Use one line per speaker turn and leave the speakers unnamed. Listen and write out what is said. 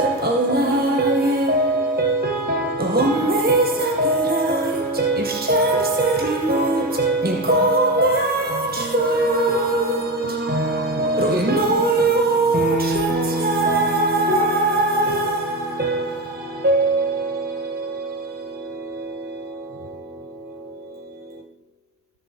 Oh.